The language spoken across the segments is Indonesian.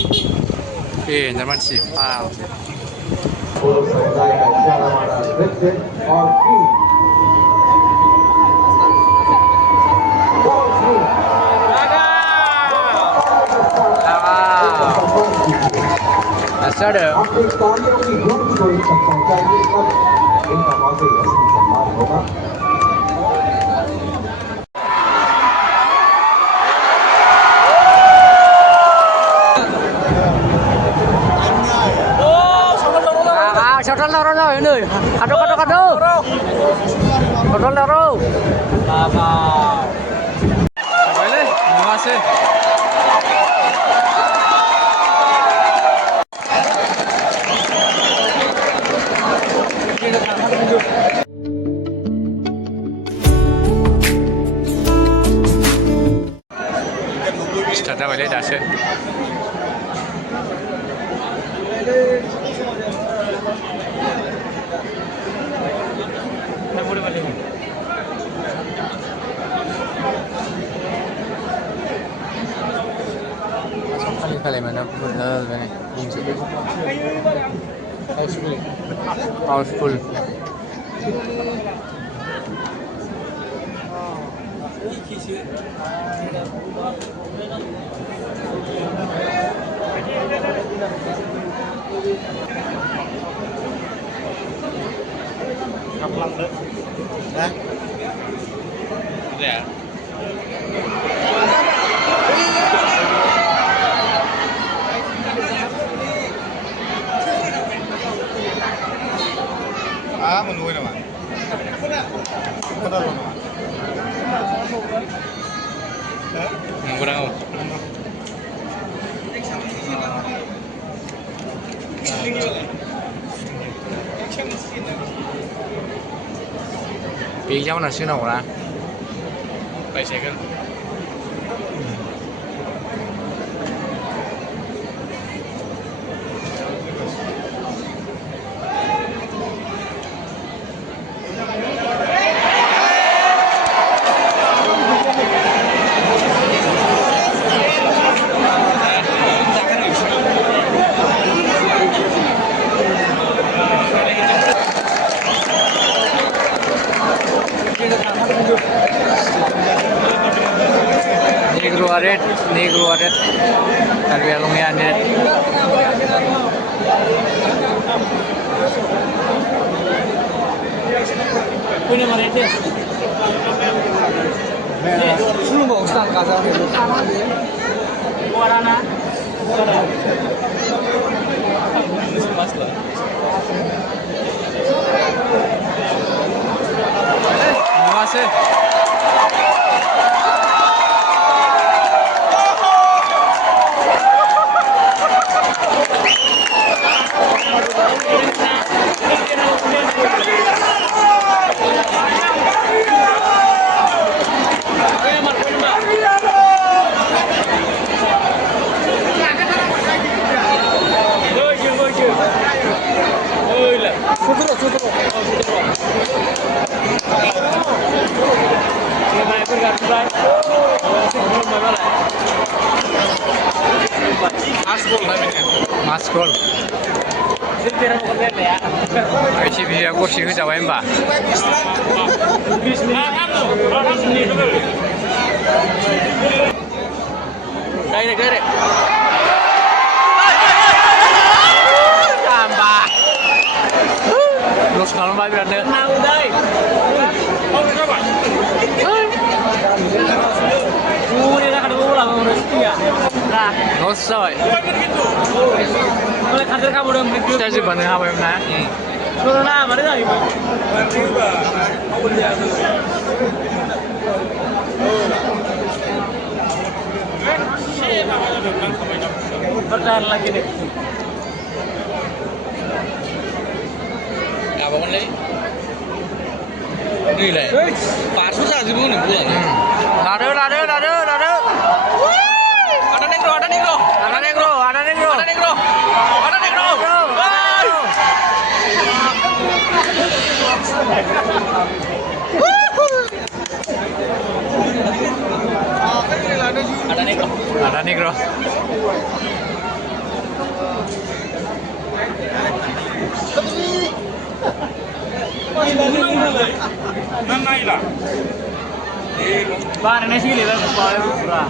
Oke, Jerman sih. Wow. Asal deh. Shuttle laro ini. Aduh. Shuttle laro. Boleh, terima kasih. Start boleh dah sih. Kali mana benar ni. Houseful. Kaplang deh. Hah? Ya. Menunggu nama. Kenapa nama? Nunggu nama. Pilih yang mana sih nak? Baik second. Negro adet, terbialungnya adet. Punya mereka. Suruh mau ustaz kasar itu. Warna. Terima kasih. Maskol. Aici via kursi ke Jawa Mbak. Gere. Tambah. Terus kalau Mbak berani. Nang dai. Oh, berapa? Ini nak ada ulang rezeki ya. Nah, nggak oleh kader kamu udah beli. Saya sih banding apa yang nak? Turun apa ada lagi? Mau beli apa? Bertahan lagi nih. Apa kan lagi? Ini lah. Pas susah sih bu nih bulan. Lado. Ada negro. Ada negro. Mana ini lah? Bahan ini sih lihat pura.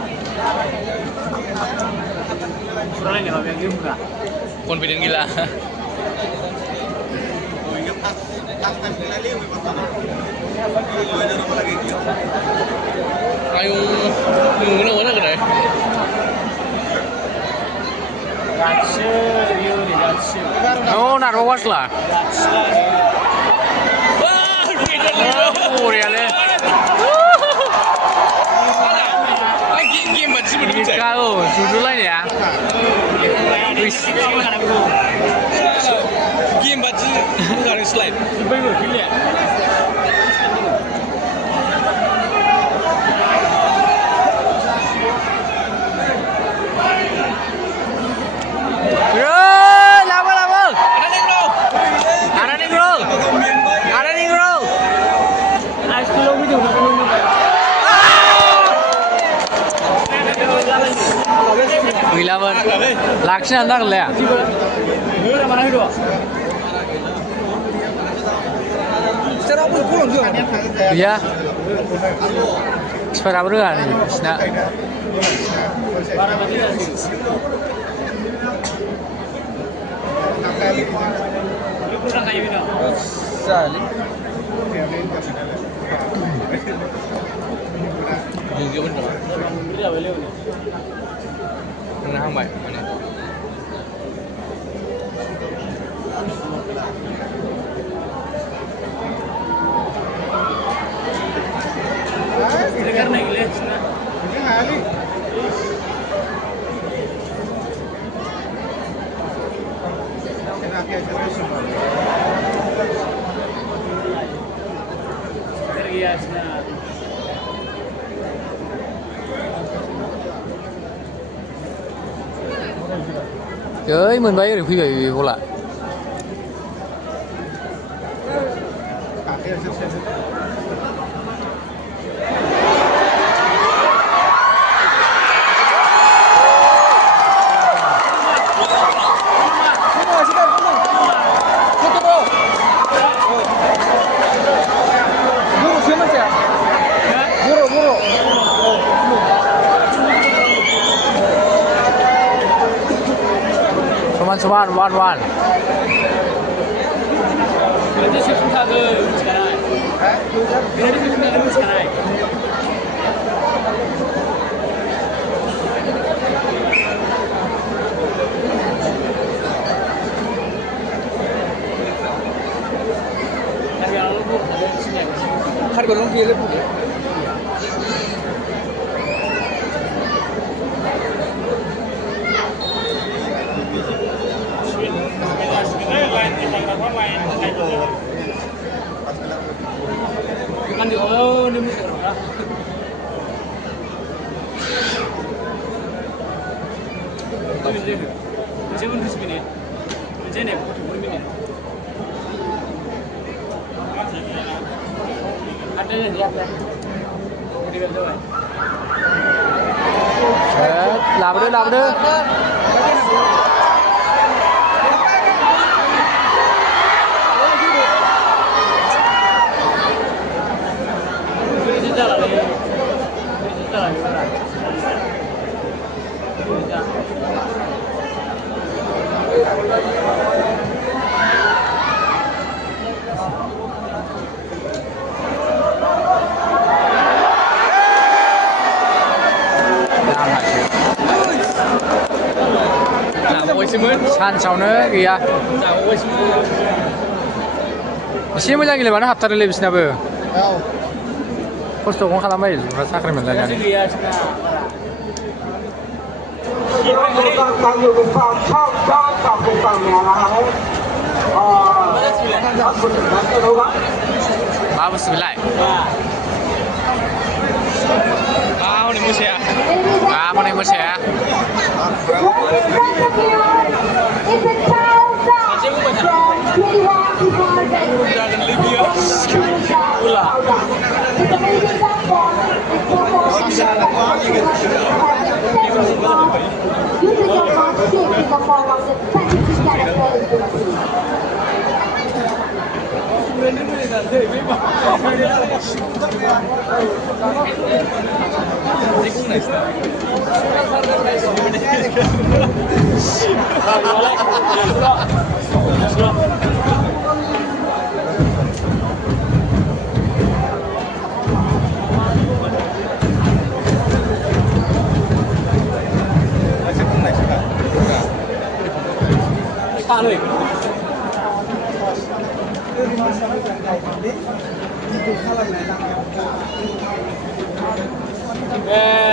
Pura ini loh yang gila. Confident gila. Yung una ka na eh. No, not watch lah. Oh, really? Game macam ni kau, sudah lah ya. Game macam ni slide. Wilawan, laksana nak le. Iya. Sepeda berapa ni? Sina. Sali. Juga benar. Nah, baik. Mana? Karena gila. Trời, mình bay được quý vị vô lại. Soman, one. Berarti susah ke sekarang. Berarti susah ke sekarang. Harga orang kira pun. Kan di oh ini musuh orang. Macam mana sih ini? Macam ni, berminit. Ada yang dia apa? Di bawah. Làm đưa. 산 사오는 그야. 시험장 길에 합타를 내비시나 봐요. 벌써 공 하나 많이 주라 사그러면 되냐. ตั้งอยู่เป็นฝั่งช่องฝั่งเป็นฝั่งเนี่ยนะครับท่านคุณนักเรียนรู้ว่า Bagus bilai. Mau nih mus ya. Mau nih mus ya. Using your heart shape in the form of the 22 characters.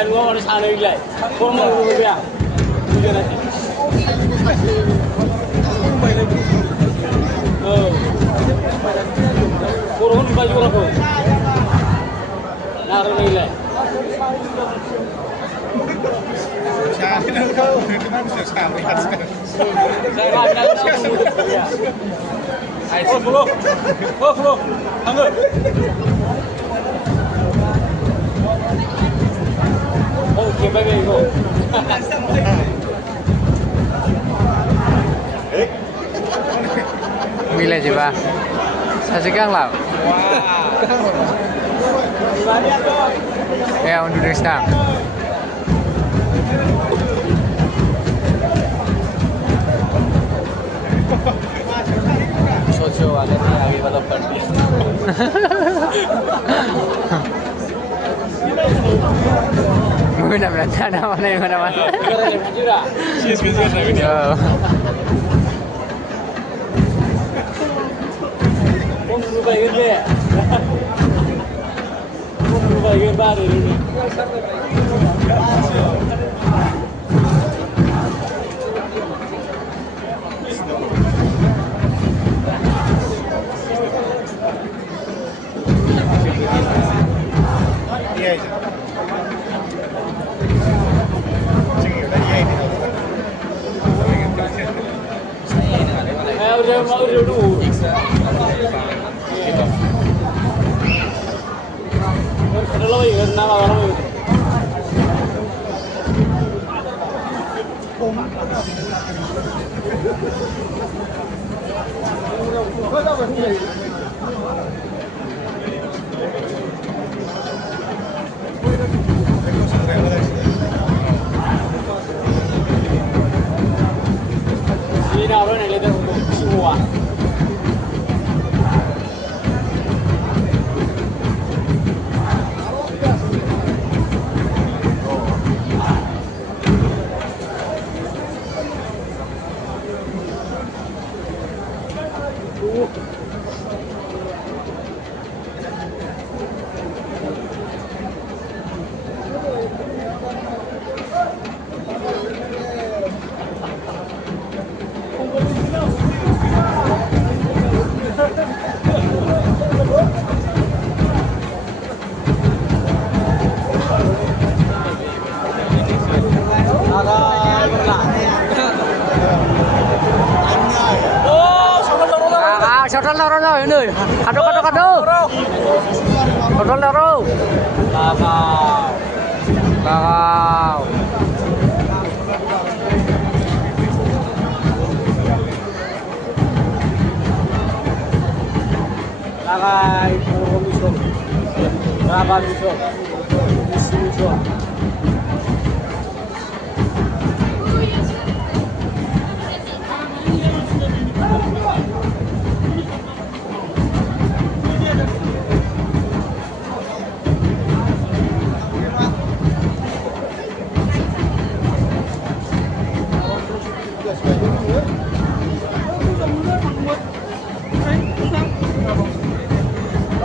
Lu harus aneh gila. Kau mau berapa? Tujuh nanti. Oh. Kurang baju apa? Naruh gila. Oke, baik go. Milih coba. Sajikan lah. Ya, untuk next time. सोचो वाले थे आगे वाला पढ़ दिया Muna berarti ada mana yang mana mana. Cheers, business revenue. Kung bagian dia, kung bagian baru ini. Udah dulu. Ada lagi kan nama orang itu. Ini orang yang lihat semua. Control rồi ini. Kado. Control rồi. Wow. Lagai misok. Berapa misok? Misok.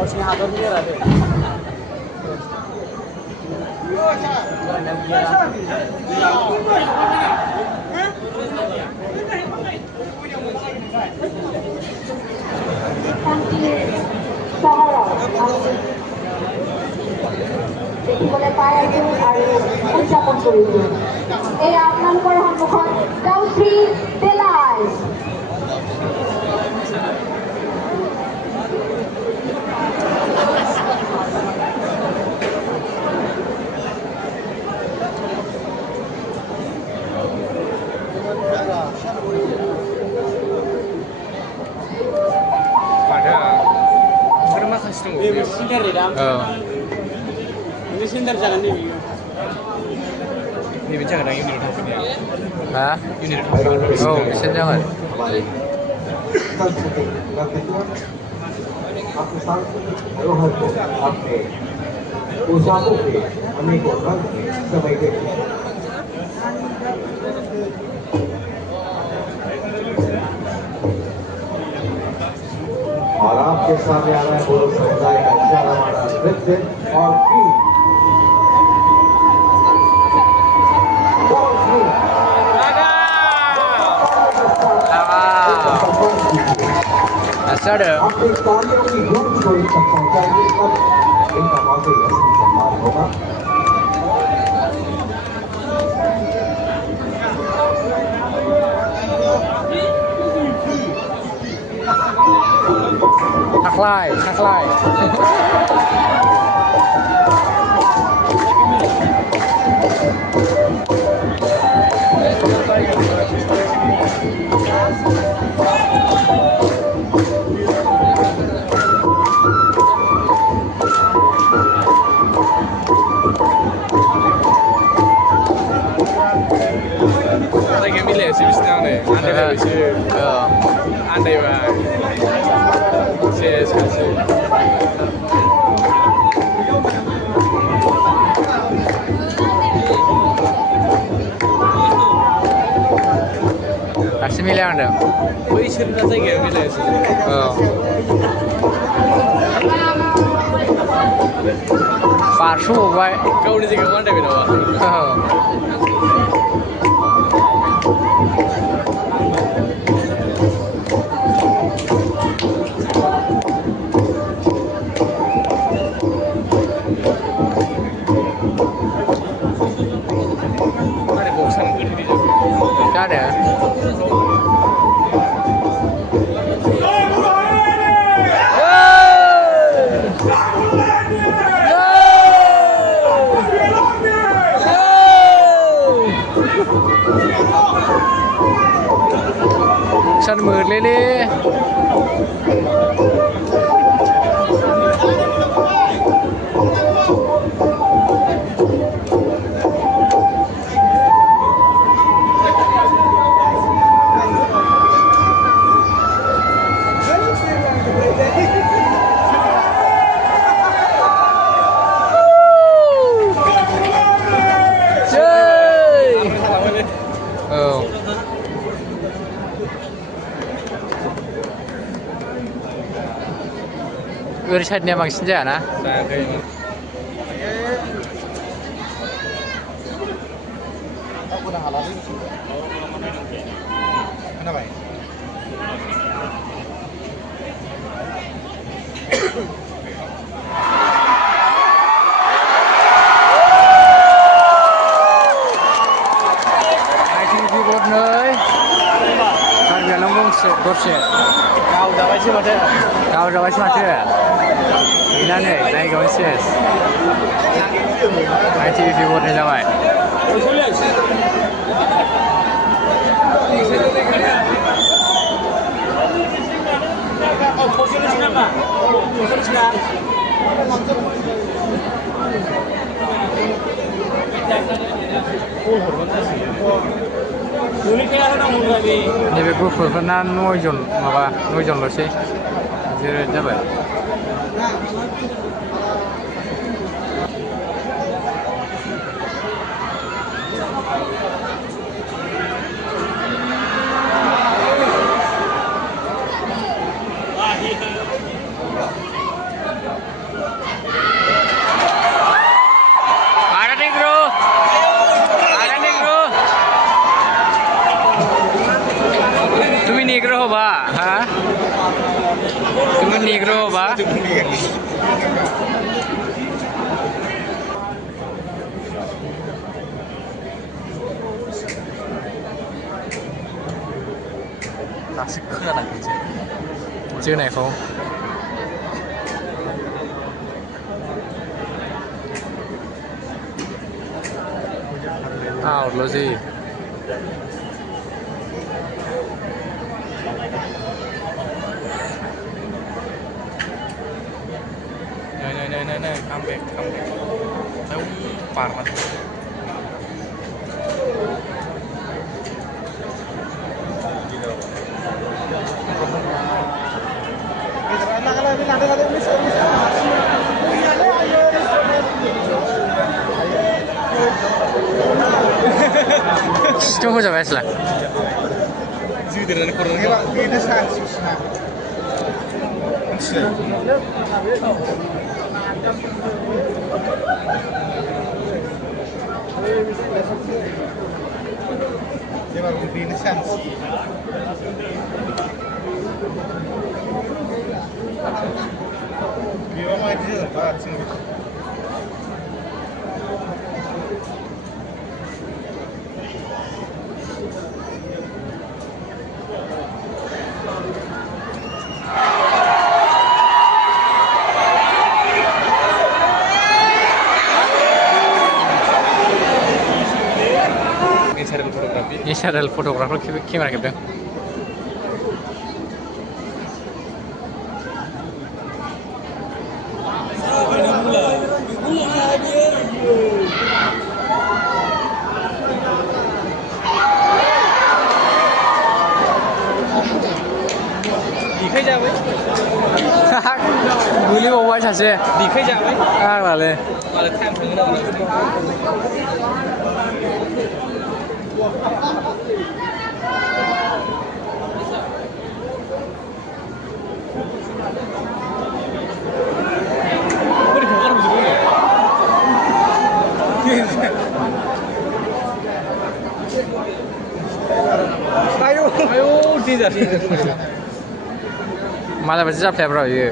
Harusnya ada biar ada. দেখিবলৈ পাই আছো আৰু উদযাপন কৰিছো। এই আপোনালোকৰ সন্মুখত গাঁওশ্ৰী বেলাইজ। Pada Ini sender jalan ini. Ini bicara dengan unit house ini. Hah? Unit house. Oh, bisa jangan. अपने सांस्कृतिक धरोहर को अपने पोशाकों के अनेकों रंग में समेटे हैं। और आपके सामने आ रहा है बोरो समुदाय का इशारा वाला नृत्य और गीत। Asal ada. अपने कार्यों की गूंज को इन तक पहुंचाएंगे तब इनका वाकई असली सम्मान होगा। Taklai, taklai. Lagi milih sih bisnya nih. Andai sih. Andai bah. Sih. Kasih milih anda. Wih, cerita saya gak milih sih. Parsu baik. Kau di sini mana beda wah? Ada bosan gede di sana. Tidak ada. Săn mượt lên đi. Irsyadnya bangsanya जायाना? Kenapa? ITV board नै harga lambung dose. Kau dapat sih macam? Kau dah baca macam? Ina ni naik kau ses. ITV board ni jamai. Nebe gufurफोरना 9 जन माबा 9 जनल'सै जेरै जाबाय Negro ba? Ha? Cuma negro ba? 다시 큰일 나겠지. 찍은 애 거. À, là gì? Này. comeback. Tahu parah. Cuma coba lah. Züder'den kuruldu. Ini fotografer kamera खेबदों. दिखायजाबाय गोलैबावबाय सासे दिखायजाबाय आग्लाले आरो टाइम थाङो नामा ayo tidak मालाय बायदि जाफायाब्रा बियो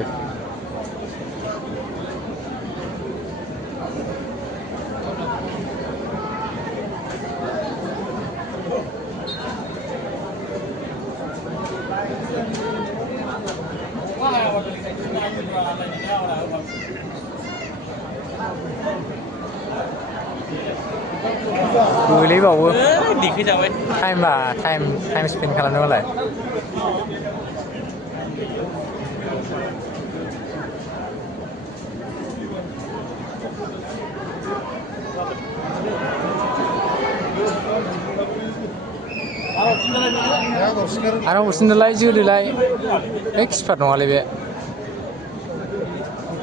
गोलैबावो दिखायजाबाय टाइम स्पेन्ड खालामनो मालाय आरो हरसिनदोलाय जोदोलाय एक्सपार्ट नङालै बे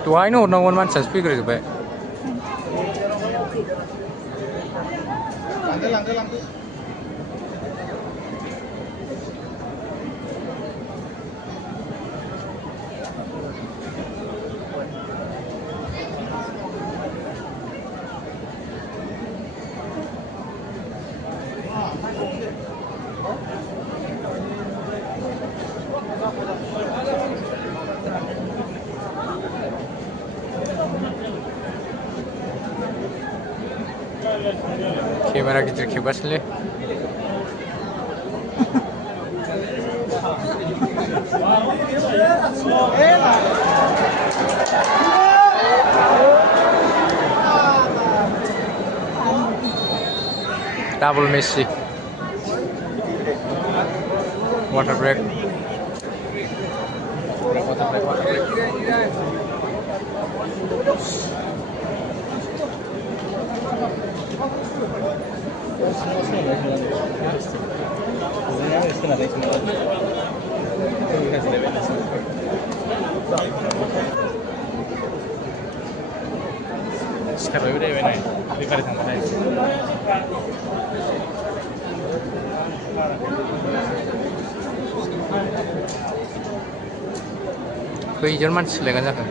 दहायनो हरनांगौमोन मानसियासो फैग्रोजोब्बाय Kamera गिदिर खेबगासिनोलै डाबल मेसि वाटार ब्रेक सिखारबायबो जाहैबाय नै बेकारि थांबाथाय खैजोन मानसि सोलायगोन जाखो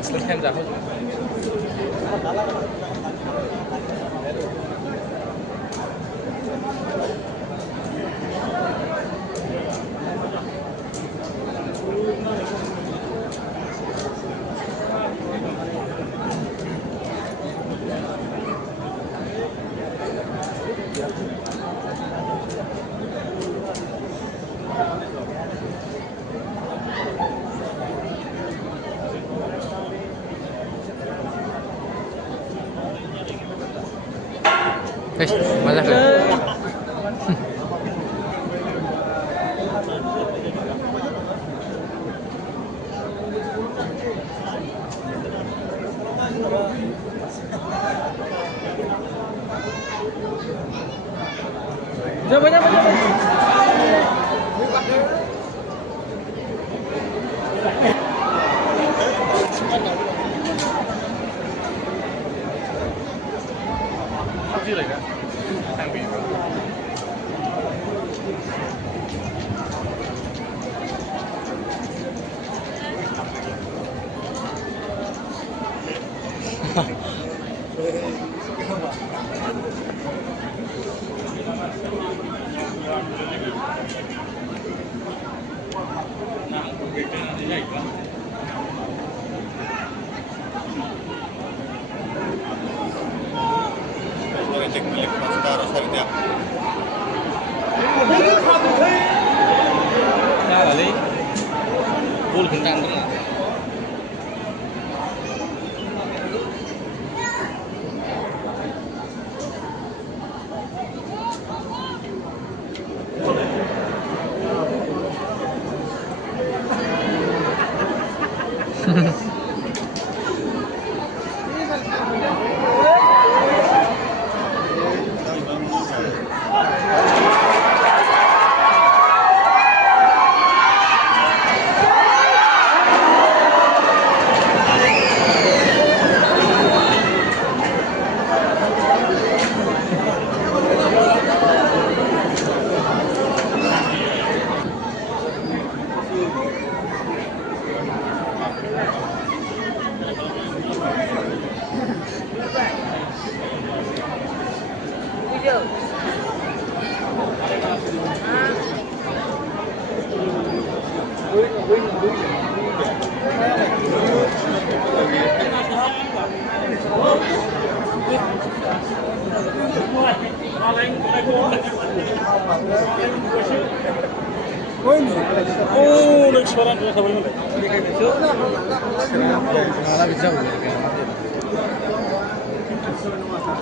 asli टाइम जाहोजोब मा जाखो Coba.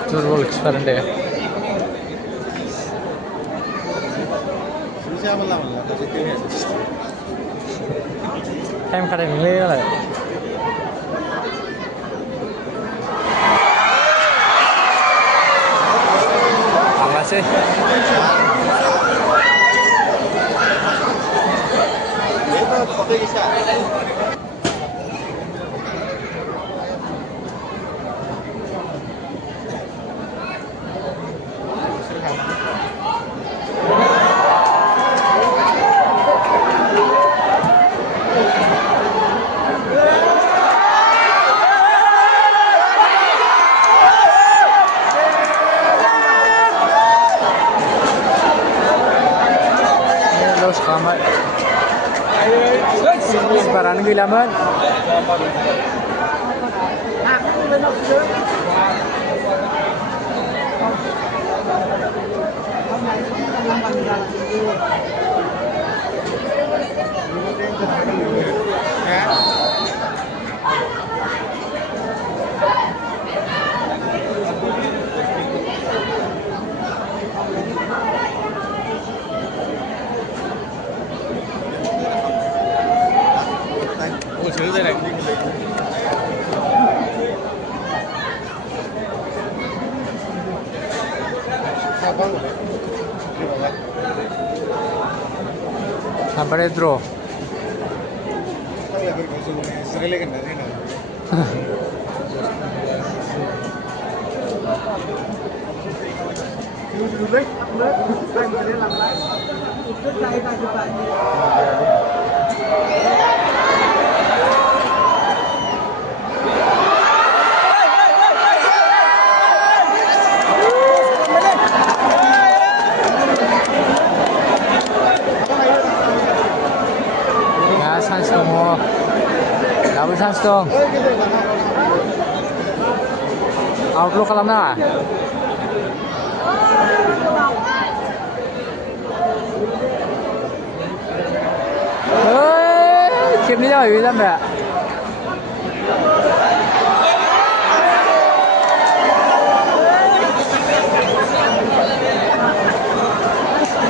Turbo Explorer deh. Time kadang ini lah. Apa sih? Sekarang gila Sampai draw. Sanstong outlook खालामनाङा खेबनै जाबाय बे जाम्बाया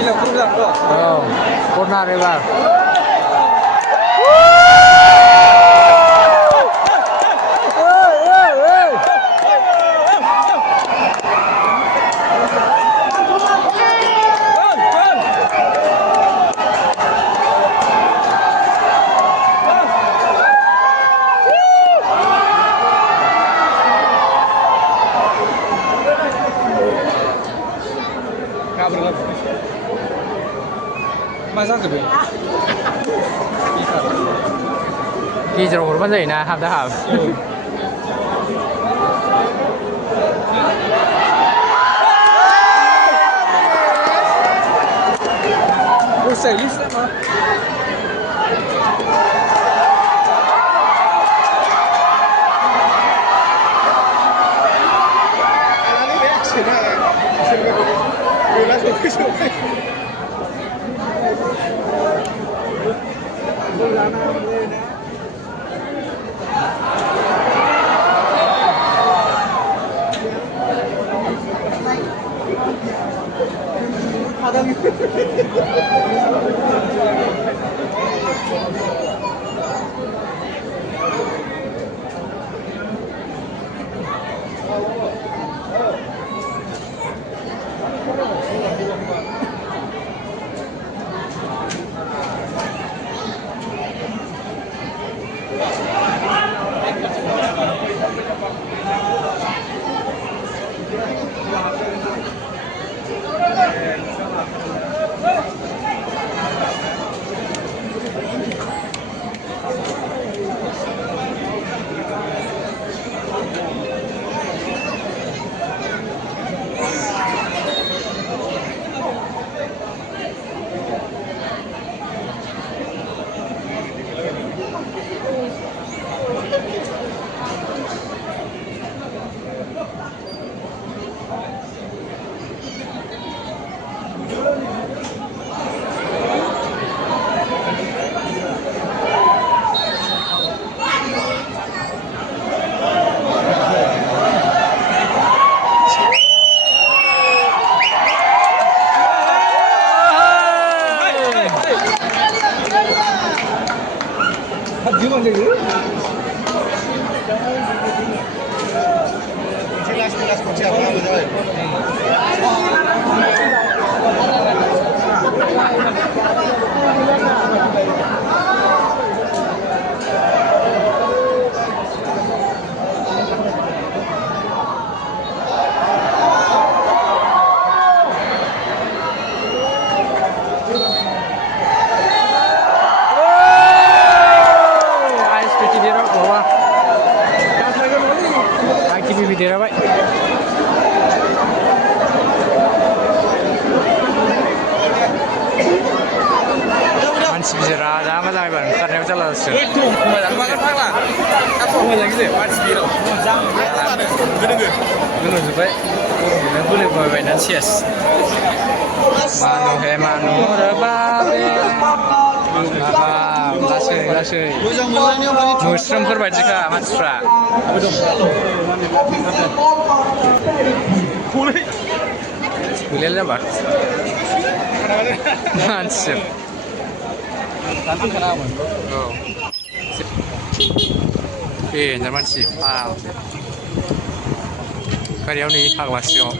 Gila, aku bilang kok. Oh, corner ebar. Nggak berapa. Masa ke गेजेराव हरबानो जायोना हाफ दा half serius lah. Gimana jadi? Jelas kunci apa betul? Dia baik. Mansi bicara, jangan macam apa, karena macam lah. Makan lah. Apa macam gitu? Mansi biru. Guna supaya boleh bawa dan sias. Manu rebabe. Lasai. Muslim perbajikan mansra. Boleh lah bar. Mantap. Nanti kenapa? Oh. Zaman sih. Karya ini hak wasio.